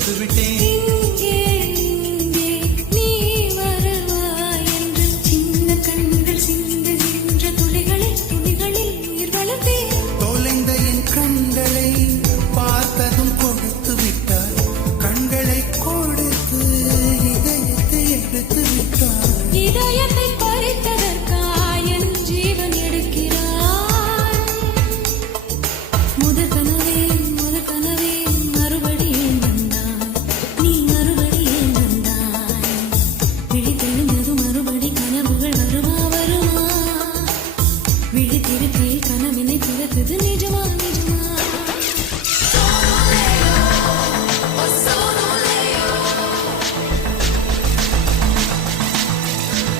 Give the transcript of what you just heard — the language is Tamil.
கொடுத்து விட்டேன். இங்கே நீ வருவாய் என்று சின்ன கண்கள் சிந்துகின்ற துளிகளில் உயிர் வளர்த்தேன். தொலைந்த என் கண்களை பார்த்ததும் கொடுத்து விட்டார். கண்களை கொடுத்து இதயத்தை எடுத்து விட்டார். இதயத்தை